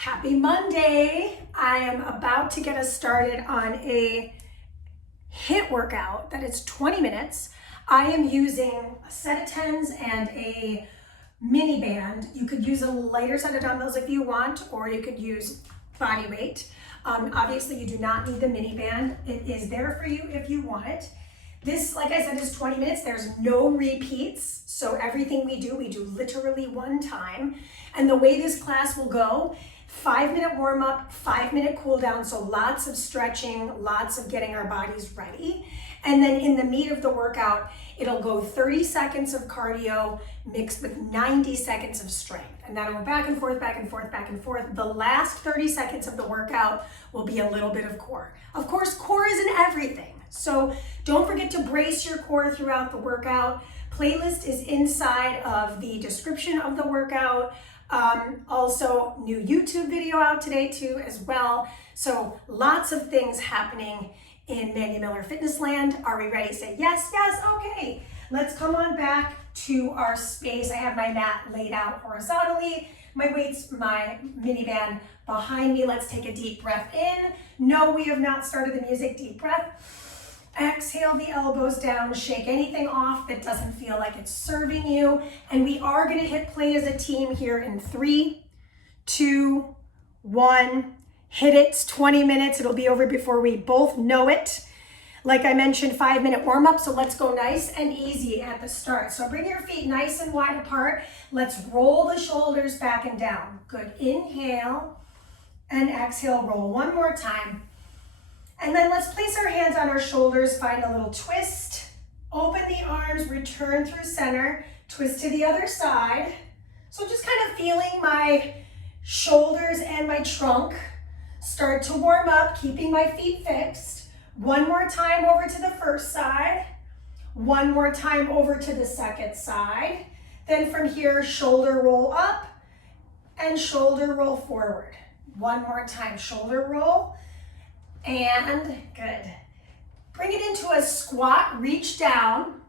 Happy Monday. I am about to get us started on a HIIT workout that is 20 minutes. I am using a set of 10s and a mini band. You could use a lighter set of dumbbells if you want, or you could use body weight. Obviously you do not need the mini band. It is there for you if you want it. This, like I said, is 20 minutes. There's no repeats. So everything we do literally one time. And the way this class will go, 5-minute warm up, 5-minute cool down. So lots of stretching, lots of getting our bodies ready. And then in the meat of the workout, it'll go 30 seconds of cardio mixed with 90 seconds of strength. And that'll go back and forth, back and forth, back and forth. The last 30 seconds of the workout will be a little bit of core. Of course, core isn't everything. So don't forget to brace your core throughout the workout. Playlist is inside of the description of the workout. Also, new YouTube video out today too as well. So lots of things happening in Mandy Miller Fitness Land. Are we ready? Say yes, yes, okay. Let's come on back to our space. I have my mat laid out horizontally. My weights, my mini band behind me. Let's take a deep breath in. No, we have not started the music. Deep breath. Exhale the elbows down, shake anything off that doesn't feel like it's serving you. And we are gonna hit play as a team here in 3, 2, 1. Hit it, it's 20 minutes. It'll be over before we both know it. Like I mentioned, 5-minute warm up. So let's go nice and easy at the start. So bring your feet nice and wide apart. Let's roll the shoulders back and down. Good, inhale and exhale, roll one more time. And then let's place our hands on our shoulders, find a little twist, open the arms, return through center, twist to the other side. So just kind of feeling my shoulders and my trunk start to warm up, keeping my feet fixed. One more time over to the first side. One more time over to the second side. Then from here, shoulder roll up and shoulder roll forward. One more time, shoulder roll. And good. Bring it into a squat, reach down,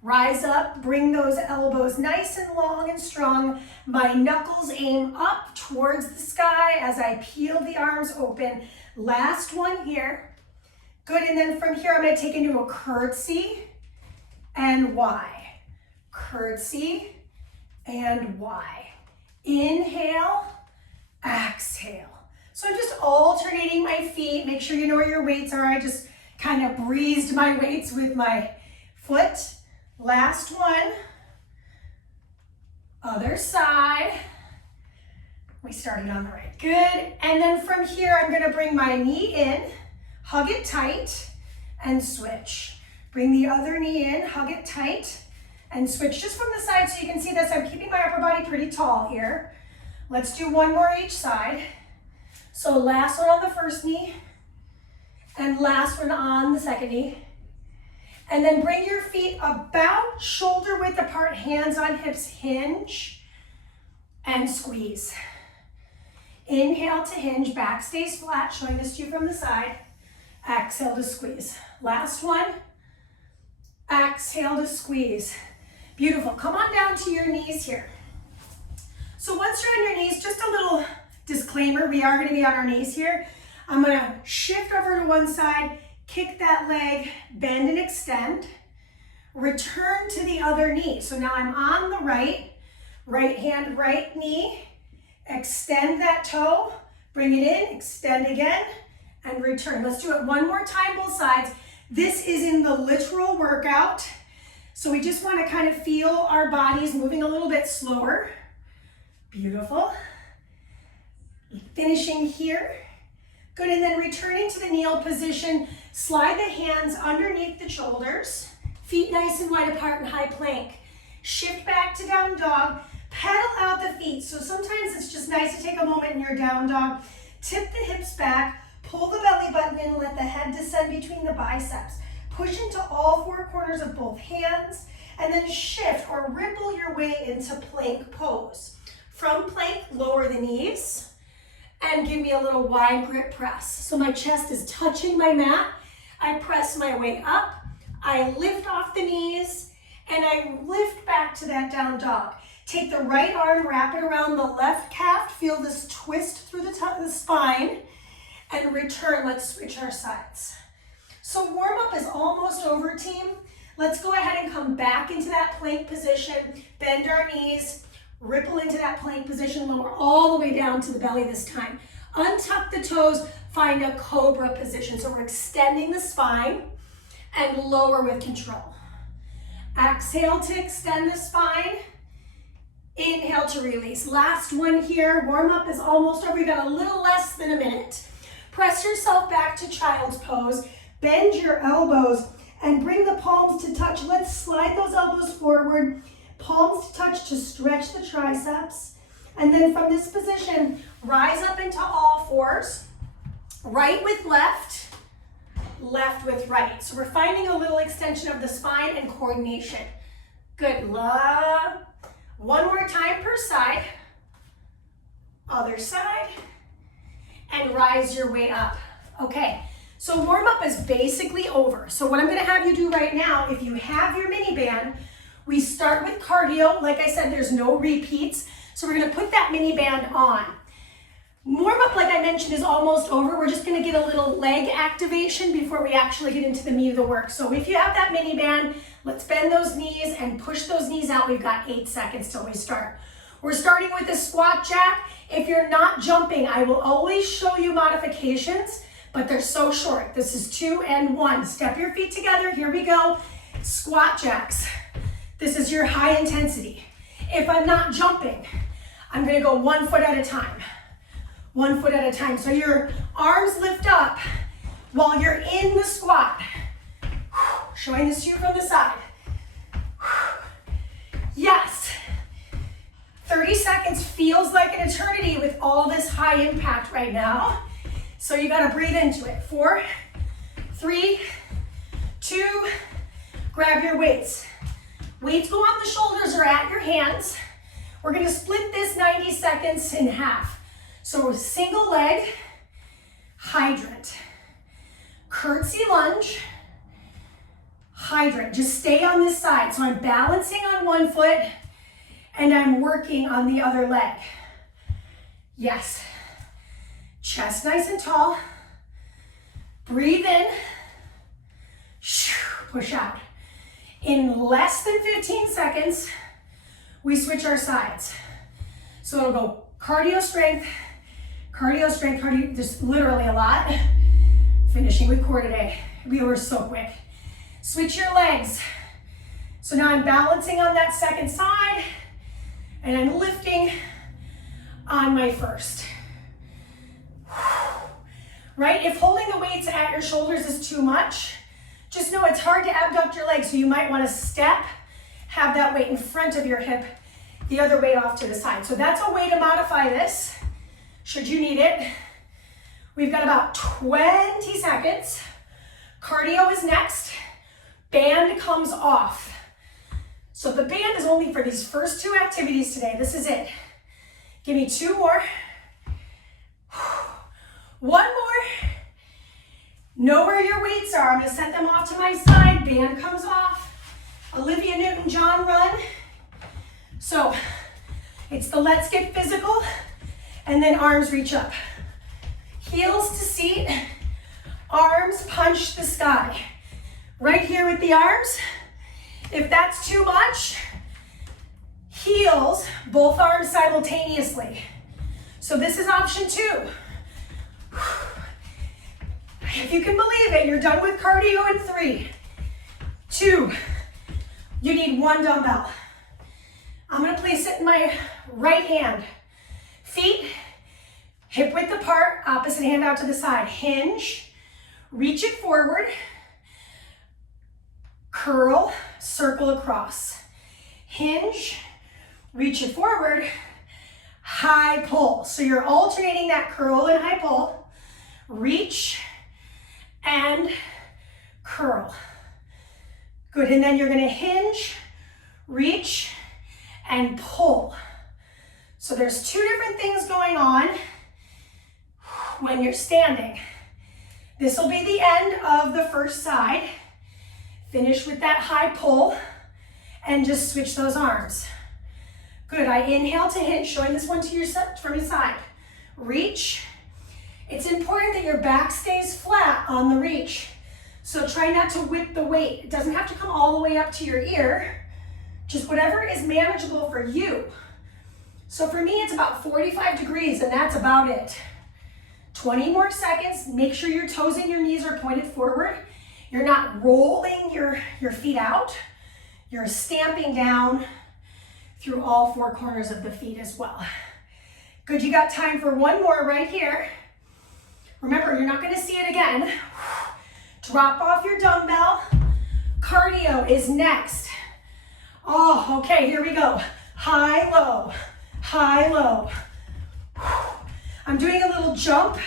rise up, bring those elbows nice and long and strong. My knuckles aim up towards the sky as I peel the arms open. Last one here. Good, and then from here I'm gonna take into a curtsy and Y. Curtsy and Y. Inhale, exhale. So I'm just alternating my feet. Make sure you know where your weights are. I just kind of breezed my weights with my foot. Last one. Other side. We started on the right. Good. And then from here, I'm gonna bring my knee in, hug it tight, and switch. Bring the other knee in, hug it tight, and switch just from the side so you can see this. I'm keeping my upper body pretty tall here. Let's do one more each side. So last one on the first knee, and last one on the second knee. And then bring your feet about shoulder width apart, hands on hips, hinge, and squeeze. Inhale to hinge, back stays flat, showing this to you from the side. Exhale to squeeze. Last one, exhale to squeeze. Beautiful, come on down to your knees here. So once you're on your knees, just a little disclaimer, we are going to be on our knees here. I'm going to shift over to one side, kick that leg, bend and extend, return to the other knee. So now I'm on the right hand, right knee, extend that toe, bring it in, extend again, and return. Let's do it one more time, both sides. This is in the literal workout. So we just want to kind of feel our bodies moving a little bit slower. Beautiful. Finishing here. Good, and then returning to the kneel position, slide the hands underneath the shoulders, feet nice and wide apart in high plank. Shift back to down dog, pedal out the feet. So sometimes it's just nice to take a moment in your down dog, tip the hips back, pull the belly button in, let the head descend between the biceps. Push into all four corners of both hands, and then shift or ripple your way into plank pose. From plank, lower the knees, and give me a little wide grip press. So my chest is touching my mat. I press my way up. I lift off the knees and I lift back to that down dog. Take the right arm, wrap it around the left calf, feel this twist through the top of the spine, and return. Let's switch our sides. So warm up is almost over, team. Let's go ahead and come back into that plank position, bend our knees, ripple into that plank position, lower all the way down to the belly this time. Untuck the toes, find a cobra position. So we're extending the spine and lower with control. Exhale to extend the spine. Inhale to release. Last one here. Warm up is almost over. You got a little less than a minute. Press yourself back to child's pose. Bend your elbows and bring the palms to touch. Let's slide those elbows forward. Palms to touch to stretch the triceps. And then from this position, rise up into all fours. Right with left, left with right. So we're finding a little extension of the spine and coordination. Good. Love. One more time per side. Other side. And rise your way up. Okay, so warm up is basically over. So what I'm gonna have you do right now, if you have your mini band, we start with cardio. Like I said, there's no repeats. So we're gonna put that mini band on. Warm up, like I mentioned, is almost over. We're just gonna get a little leg activation before we actually get into the meat of the work. So if you have that mini band, let's bend those knees and push those knees out. We've got 8 seconds till we start. We're starting with a squat jack. If you're not jumping, I will always show you modifications, but they're so short. This is 2 and 1. Step your feet together. Here we go. Squat jacks. This is your high intensity. If I'm not jumping, I'm gonna go 1 foot at a time. 1 foot at a time. So your arms lift up while you're in the squat. Showing this to you from the side. Yes. 30 seconds feels like an eternity with all this high impact right now. So you gotta breathe into it. 4, 3, 2, grab your weights. Weights go on the shoulders or at your hands. We're gonna split this 90 seconds in half. So single leg, hydrant, curtsy lunge, hydrant. Just stay on this side. So I'm balancing on one foot and I'm working on the other leg. Yes. Chest nice and tall. Breathe in. Push out. In less than 15 seconds, we switch our sides. So it'll go cardio strength, cardio, just literally a lot. Finishing with core today. We were so quick. Switch your legs. So now I'm balancing on that second side and I'm lifting on my first. Right? If holding the weights at your shoulders is too much, just know it's hard to abduct your legs, so you might want to step, have that weight in front of your hip, the other weight off to the side. So that's a way to modify this, should you need it. We've got about 20 seconds. Cardio is next. Band comes off. So the band is only for these first 2 activities today. This is it. Give me 2 more. 1 more. Know where your weights are. I'm gonna set them off to my side. Band comes off. Olivia Newton-John run. So it's the let's get physical and then arms reach up. Heels to seat, arms punch the sky. Right here with the arms. If that's too much, heels, both arms simultaneously. So this is option 2. If you can believe it, you're done with cardio in 3, 2, you need 1 dumbbell. I'm gonna place it in my right hand. Feet, hip width apart, opposite hand out to the side. Hinge, reach it forward, curl, circle across. Hinge, reach it forward, high pull. So you're alternating that curl and high pull. Reach and curl. Good, and then you're gonna hinge, reach, and pull. So there's 2 different things going on when you're standing. This will be the end of the first side. Finish with that high pull and just switch those arms. Good, I inhale to hinge, showing this one to your from your side. Reach. It's important that your back stays flat on the reach. So try not to whip the weight. It doesn't have to come all the way up to your ear. Just whatever is manageable for you. So for me, it's about 45 degrees, and that's about it. 20 more seconds. Make sure your toes and your knees are pointed forward. You're not rolling your feet out. You're stamping down through all four corners of the feet as well. Good, you got time for one more right here. Remember, you're not gonna see it again. Drop off your dumbbell. Cardio is next. Oh, okay, here we go. High, low, high, low. I'm doing a little jump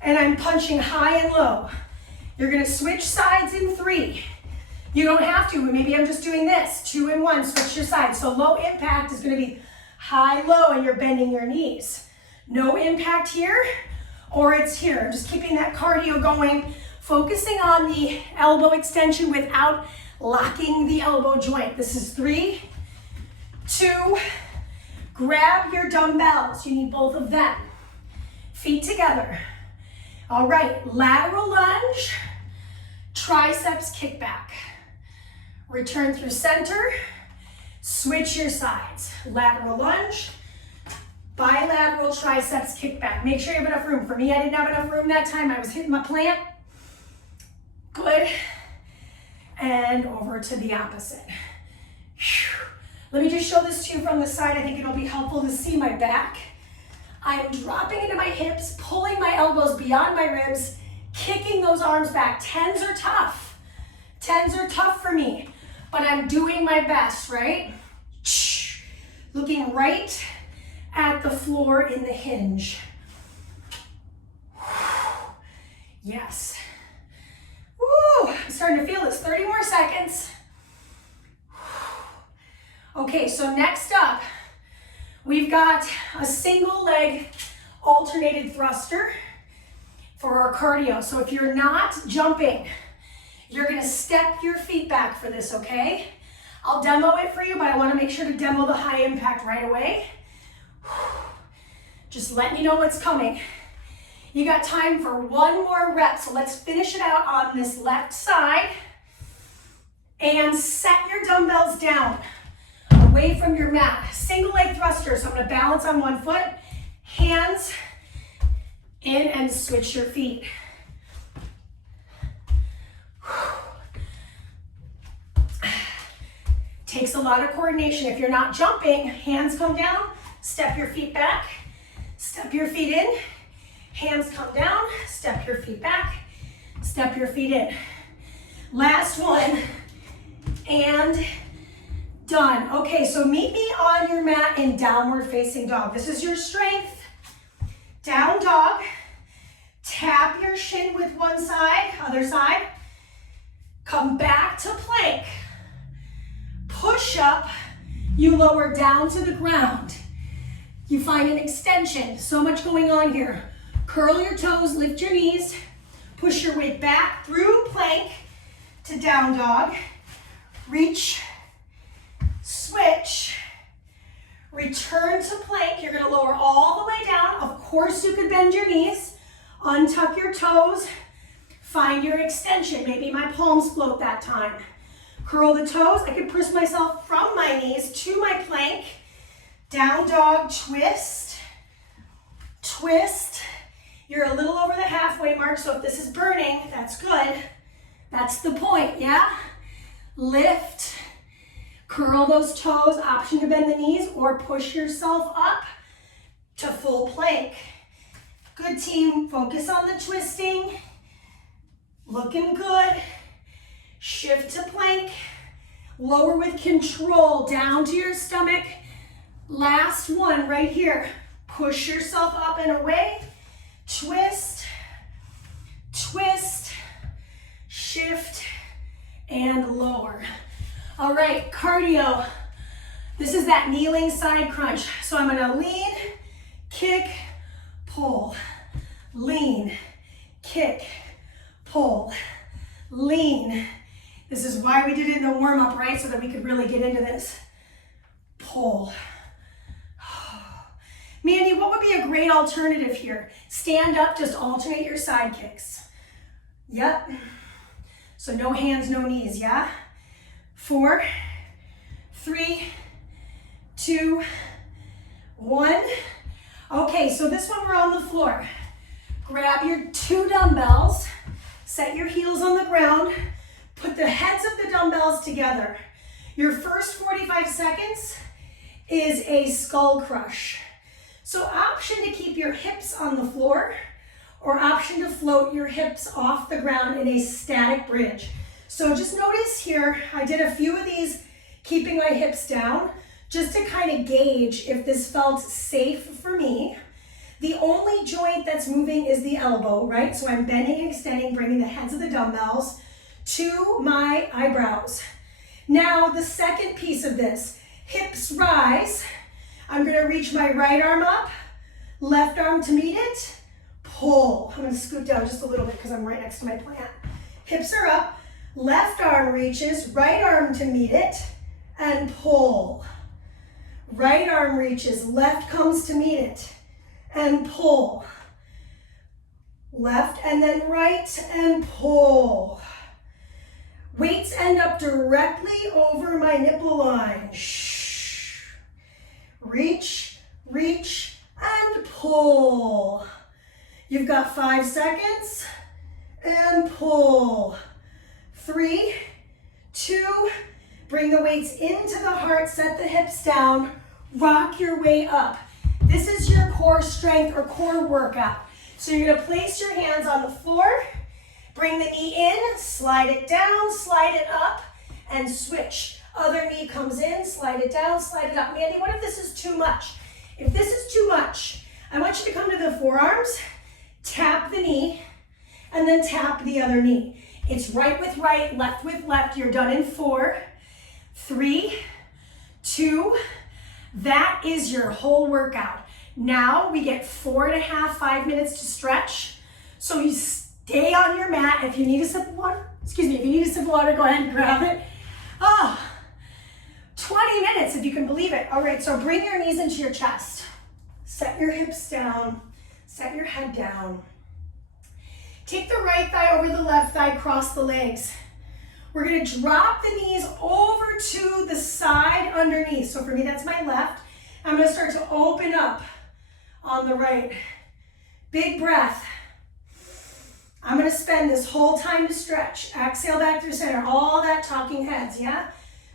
and I'm punching high and low. You're gonna switch sides in 3. You don't have to, but maybe I'm just doing this. 2 and 1, switch your sides. So low impact is gonna be high, low, and you're bending your knees. No impact here, or it's here. I'm just keeping that cardio going, focusing on the elbow extension without locking the elbow joint. This is 3, 2, grab your dumbbells. You need both of them. Feet together. All right, lateral lunge, triceps kickback. Return through center, switch your sides. Lateral lunge, bilateral triceps kickback. Make sure you have enough room. For me, I didn't have enough room that time. I was hitting my plant. Good. And over to the opposite. Let me just show this to you from the side. I think it'll be helpful to see my back. I'm dropping into my hips, pulling my elbows beyond my ribs, kicking those arms back. 10s are tough. 10s are tough for me, but I'm doing my best, right? Looking right at the floor in the hinge. Yes. Woo, I'm starting to feel this. 30 more seconds. Okay, so next up, we've got a single leg alternated thruster for our cardio. So if you're not jumping, you're gonna step your feet back for this, okay? I'll demo it for you, but I wanna make sure to demo the high impact right away. Just letting you know what's coming. You got time for one more rep, so let's finish it out on this left side. And set your dumbbells down, away from your mat. Single leg thruster, so I'm gonna balance on one foot, hands in and switch your feet. Takes a lot of coordination. If you're not jumping, hands come down, step your feet back, step your feet in, hands come down, step your feet back, step your feet in. Last one, and done. Okay, so meet me on your mat in downward facing dog. This is your strength. Down dog. Tap your shin with one side, other side. Come back to plank. Push up, you lower down to the ground. You find an extension. So much going on here. Curl your toes, lift your knees. Push your weight back through plank to down dog. Reach. Switch, return to plank. You're gonna lower all the way down. Of course, you could bend your knees, untuck your toes, find your extension. Maybe my palms float that time. Curl the toes. I can press myself from my knees to my plank. Down dog, twist, twist. You're a little over the halfway mark, so if this is burning, that's good. That's the point, yeah? Lift. Curl those toes, option to bend the knees or push yourself up to full plank. Good team, focus on the twisting. Looking good. Shift to plank. Lower with control, down to your stomach. Last one right here. Push yourself up and away. Twist, twist, shift, and lower. All right, cardio. This is that kneeling side crunch. So I'm gonna lean, kick, pull, lean, kick, pull, lean. This is why we did it in the warm-up, right? So that we could really get into this. Pull, Mandy, what would be a great alternative here? Stand up, just alternate your side kicks. Yep. So no hands, no knees, yeah? 4, 3, 2, 1. Okay, so this one we're on the floor. Grab your 2 dumbbells, set your heels on the ground, put the heads of the dumbbells together. Your first 45 seconds is a skull crush. So option to keep your hips on the floor, or option to float your hips off the ground in a static bridge. So just notice here, I did a few of these keeping my hips down, just to kind of gauge if this felt safe for me. The only joint that's moving is the elbow, right? So I'm bending and extending, bringing the heads of the dumbbells to my eyebrows. Now the second piece of this, hips rise. I'm gonna reach my right arm up, left arm to meet it, pull. I'm gonna scoot down just a little bit because I'm right next to my plant. Hips are up, left arm reaches, right arm to meet it, and pull. Right arm reaches, left comes to meet it, and pull. Left and then right, and pull. Weights end up directly over my nipple line. Shh. Reach, reach, and pull. You've got 5 seconds, and pull. 3, 2, bring the weights into the heart, set the hips down, rock your way up. This is your core strength or core workout. So you're gonna place your hands on the floor, bring the knee in, slide it down, slide it up, and switch. Other knee comes in, slide it down, slide it up. Mandy, what if this is too much? If this is too much, I want you to come to the forearms, tap the knee, and then tap the other knee. It's right with right, left with left. You're done in 4, 3, 2. That is your whole workout. Now we get 4.5, 5 minutes to stretch. So you stay on your mat. If you need a sip of water, if you need a sip of water, go ahead and grab it. 20 minutes if you can believe it. All right, so bring your knees into your chest. Set your hips down, set your head down. Take the right thigh over the left thigh, cross the legs. We're gonna drop the knees over to the side underneath. So for me, that's my left. I'm gonna start to open up on the right. Big breath. I'm gonna spend this whole time to stretch. Exhale back through center, all that talking heads, yeah?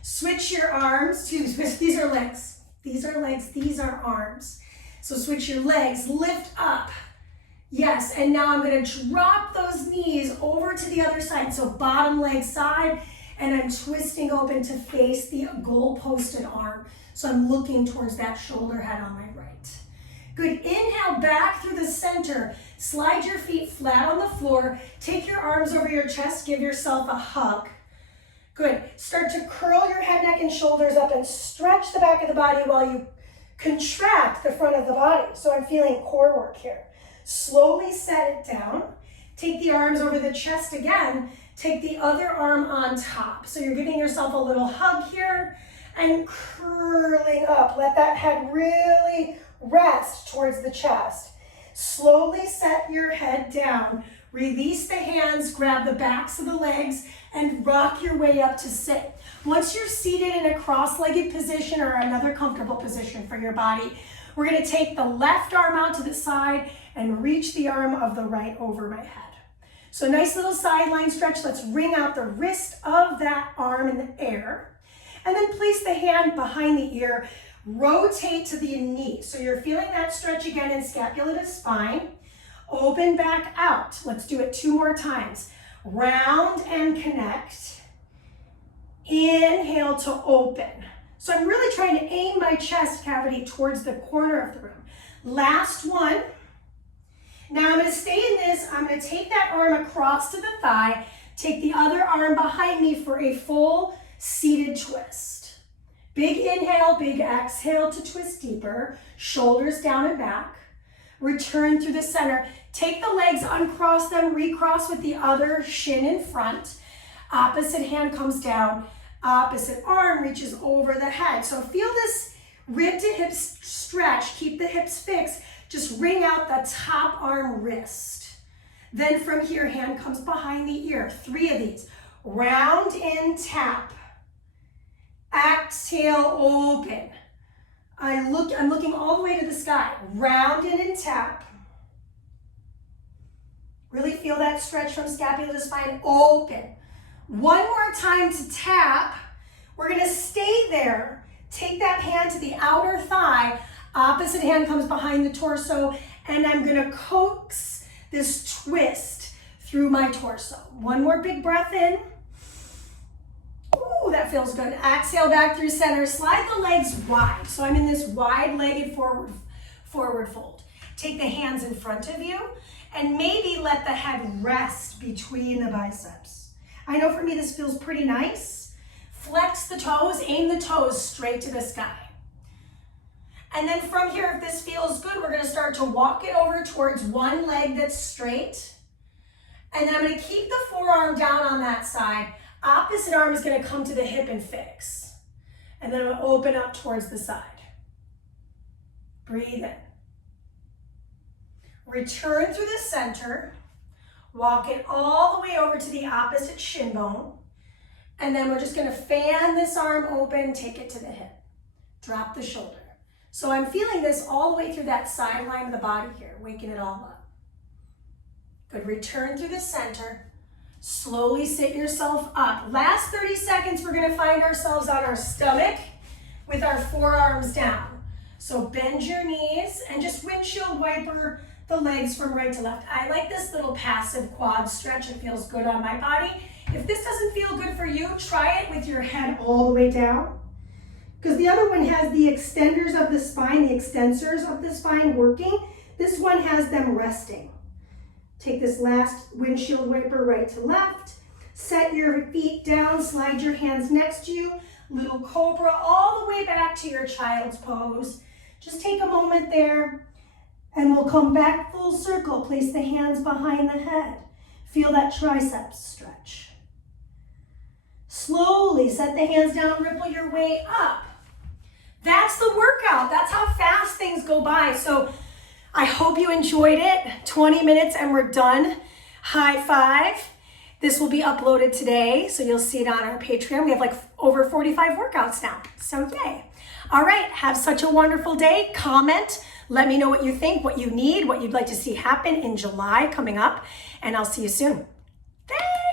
Switch your arms, these are legs. These are legs, these are arms. So switch your legs, lift up. Yes, and now I'm gonna drop those knees over to the other side. So bottom leg side, and I'm twisting open to face the goal-posted arm. So I'm looking towards that shoulder head on my right. Good, inhale back through the center. Slide your feet flat on the floor. Take your arms over your chest, give yourself a hug. Good, start to curl your head, neck, and shoulders up and stretch the back of the body while you contract the front of the body. So I'm feeling core work here. Slowly set it down. Take the arms over the chest again. Take the other arm on top. So you're giving yourself a little hug here and curling up. Let that head really rest towards the chest. Slowly set your head down. Release the hands, grab the backs of the legs, and rock your way up to sit. Once you're seated in a cross-legged position or another comfortable position for your body, we're gonna take the left arm out to the side and reach the arm of the right over my head. So nice little sideline stretch. Let's wring out the wrist of that arm in the air. And then place the hand behind the ear. Rotate to the knee. So you're feeling that stretch again in scapula to spine. Open back out. Let's do it 2 more times. Round and connect. Inhale to open. So I'm really trying to aim my chest cavity towards the corner of the room. Last one. Now I'm gonna stay in this. I'm gonna take that arm across to the thigh, take the other arm behind me for a full seated twist. Big inhale, big exhale to twist deeper. Shoulders down and back. Return through the center. Take the legs, uncross them, recross with the other shin in front. Opposite hand comes down. Opposite arm reaches over the head. So feel this Rib to hip stretch, keep the hips fixed. Just wring out the top arm wrist. Then from here, hand comes behind the ear. 3 of these. Round in, tap. Exhale, open. I'm looking all the way to the sky. Round in and tap. Really feel that stretch from scapula to spine. Open. One more time to tap. We're gonna stay there. Take that hand to the outer thigh. Opposite hand comes behind the torso, and I'm gonna coax this twist through my torso. One more big breath in. Ooh, that feels good. Exhale back through center. Slide the legs wide. So I'm in this wide-legged forward fold. Take the hands in front of you and maybe let the head rest between the biceps. I know for me this feels pretty nice. Flex the toes, aim the toes straight to the sky. And then from here, if this feels good, we're gonna start to walk it over towards one leg that's straight. And then I'm gonna keep the forearm down on that side. Opposite arm is gonna come to the hip and fix. And then I'm gonna open up towards the side. Breathe in. Return through the center. Walk it all the way over to the opposite shin bone. And then we're just gonna fan this arm open, take it to the hip. Drop the shoulder. So I'm feeling this all the way through that side line of the body here, waking it all up. Good, return through the center. Slowly sit yourself up. Last 30 seconds, we're gonna find ourselves on our stomach with our forearms down. So bend your knees and just windshield wiper the legs from right to left. I like this little passive quad stretch. It feels good on my body. If this doesn't feel good for you, try it with your head all the way down. Because the other one has the extenders of the spine, the extensors of the spine working. This one has them resting. Take this last windshield wiper right to left. Set your feet down, slide your hands next to you. Little cobra all the way back to your child's pose. Just take a moment there and we'll come back full circle. Place the hands behind the head. Feel that triceps stretch. Slowly set the hands down, ripple your way up. That's the workout. That's how fast things go by. So I hope you enjoyed it. 20 minutes and we're done. High five. This will be uploaded today, so you'll see it on our Patreon. We have like over 45 workouts now, so yay. All right, have such a wonderful day. Comment, let me know what you think, what you need, what you'd like to see happen in July coming up, and I'll see you soon. Thanks.